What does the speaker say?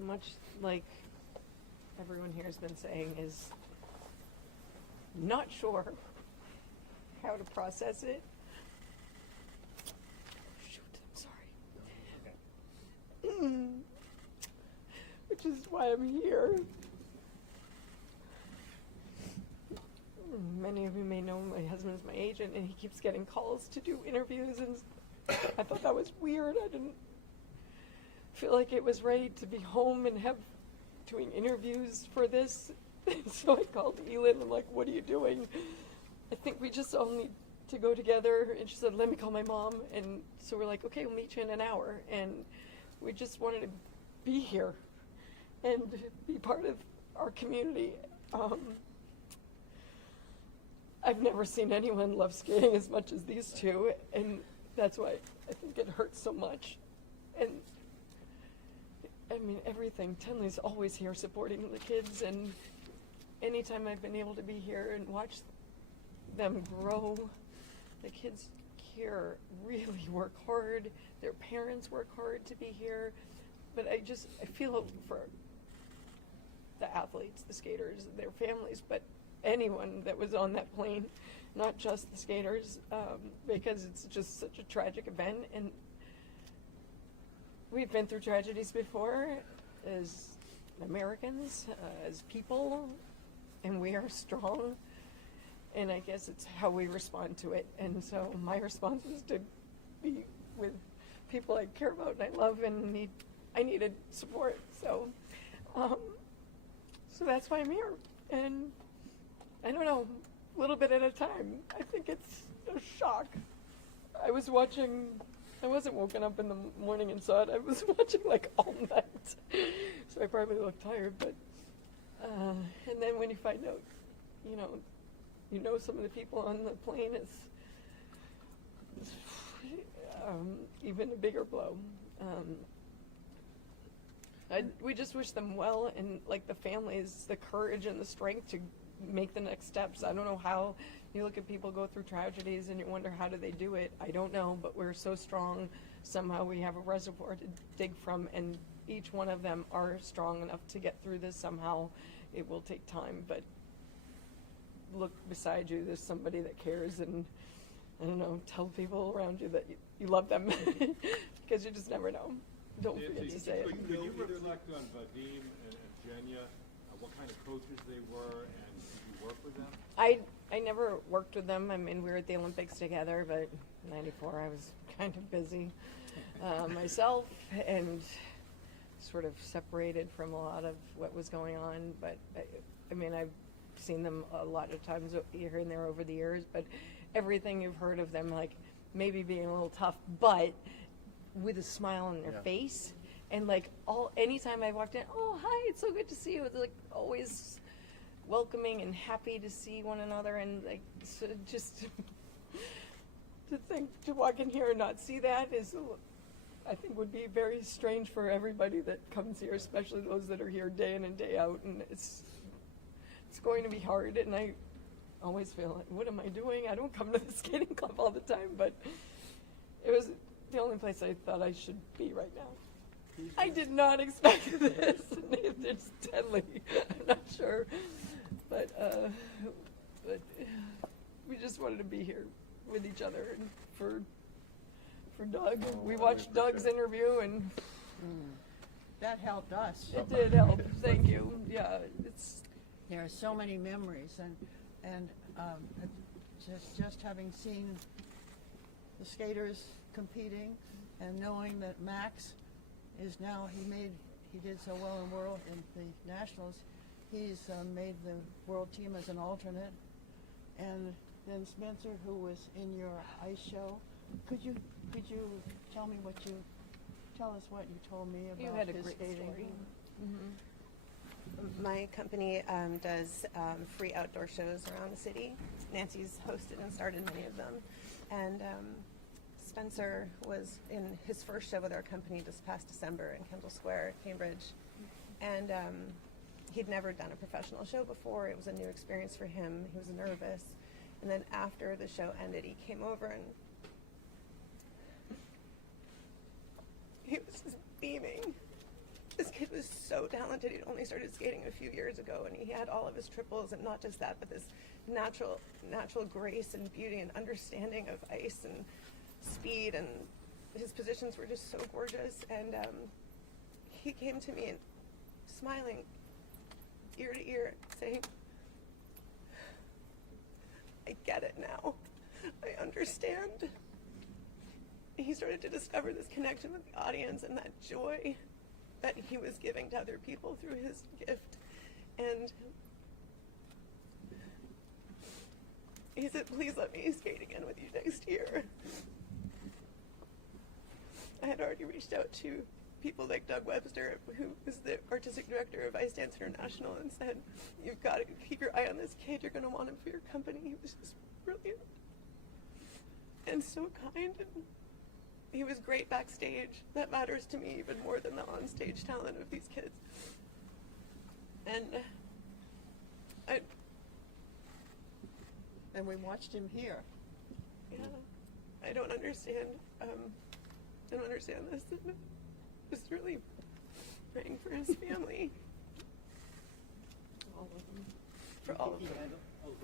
Much like everyone here has been saying, is not sure how to process it. Shoot, I'm sorry. Which is why I'm here. Many of you may know my husband's my agent, and he keeps getting calls to do interviews, and I thought that was weird. I didn't feel like it was right to be home and have doing interviews for this. So I called Elin. I'm like, what are you doing? I think we just all need to go together. And she said, let me call my mom. And so we're like, okay, we'll meet you in an hour. And we just wanted to be here and be part of our community. I've never seen anyone love skating as much as these two, and that's why I think it hurts so much. And I mean, everything. Tenley's always here supporting the kids, and anytime I've been able to be here and watch them grow, the kids here really work hard. Their parents work hard to be here. But I feel for the athletes, the skaters, their families, but anyone that was on that plane, not just the skaters, because it's just such a tragic event. And we've been through tragedies before as Americans, as people, and we are strong. And I guess it's how we respond to it. And so my response is to be with people I care about and I love and I needed support. So that's why I'm here. And I don't know, a little bit at a time. I think it's a shock. I wasn't woken up in the morning and saw it. I was watching like all night. So I probably look tired, but, and then when you find out, you know some of the people on the plane, it's even a bigger blow. We just wish them well, and like the families, the courage and the strength to make the next steps. I don't know how. You look at people go through tragedies and you wonder, how do they do it? I don't know, but we're so strong. Somehow we have a reservoir to dig from, and each one of them are strong enough to get through this somehow. It will take time, but look beside you. There's somebody that cares, and I don't know, tell people around you that you love them because you just never know. Don't forget to say it. Could you reflect on Vadim and Jenya, what kind of coaches they were, and did you work with them? I never worked with them. I mean, we were at the Olympics together, but in '94 I was kind of busy myself and sort of separated from a lot of what was going on. But I mean, I've seen them a lot of times here and there over the years, but everything you've heard of them, like maybe being a little tough, but with a smile on their face. And like anytime I walked in, oh, hi, it's so good to see you. It's like always welcoming and happy to see one another. And like, so just to walk in here and not see that is, I think, would be very strange for everybody that comes here, especially those that are here day in and day out. And it's going to be hard. And I always feel like, what am I doing? I don't come to the skating club all the time, but it was the only place I thought I should be right now. I did not expect this. Neither did Tenley. I'm not sure, but we just wanted to be here with each other and for Doug. We watched Doug's interview, and that helped us. It did help. Thank you. Yeah, there are so many memories, and just having seen the skaters competing and knowing that Max is now, he did so well in the nationals. He's made the world team as an alternate. And then Spencer, who was in your ice show, could you tell us what you told me about you had a his great skating? story. Mm-hmm. My company does free outdoor shows around the city. Nancy's hosted and started many of them. And Spencer was in his first show with our company this past December in Kendall Square, Cambridge. And he'd never done a professional show before. It was a new experience for him. He was nervous. And then after the show ended, he came over and he was just beaming. kid was so talented. He'd only started skating a few years ago, and he had all of his triples, and not just that, but this natural grace and beauty and understanding of ice and speed, and his positions were just so gorgeous. And he came to me and smiling ear to ear, saying, "I get it now. I understand." He started to discover this connection with the audience and that joy that he was giving to other people through his gift. And he said, "Please let me skate again with you next year." I had already reached out to people like Doug Webster, who is the artistic director of Ice Dance International, and said, "You've got to keep your eye on this kid. You're going to want him for your company." He was just brilliant and so kind, and he was great backstage. That matters to me even more than the onstage talent of these kids. And we watched him here. Yeah, I don't understand. I don't understand this.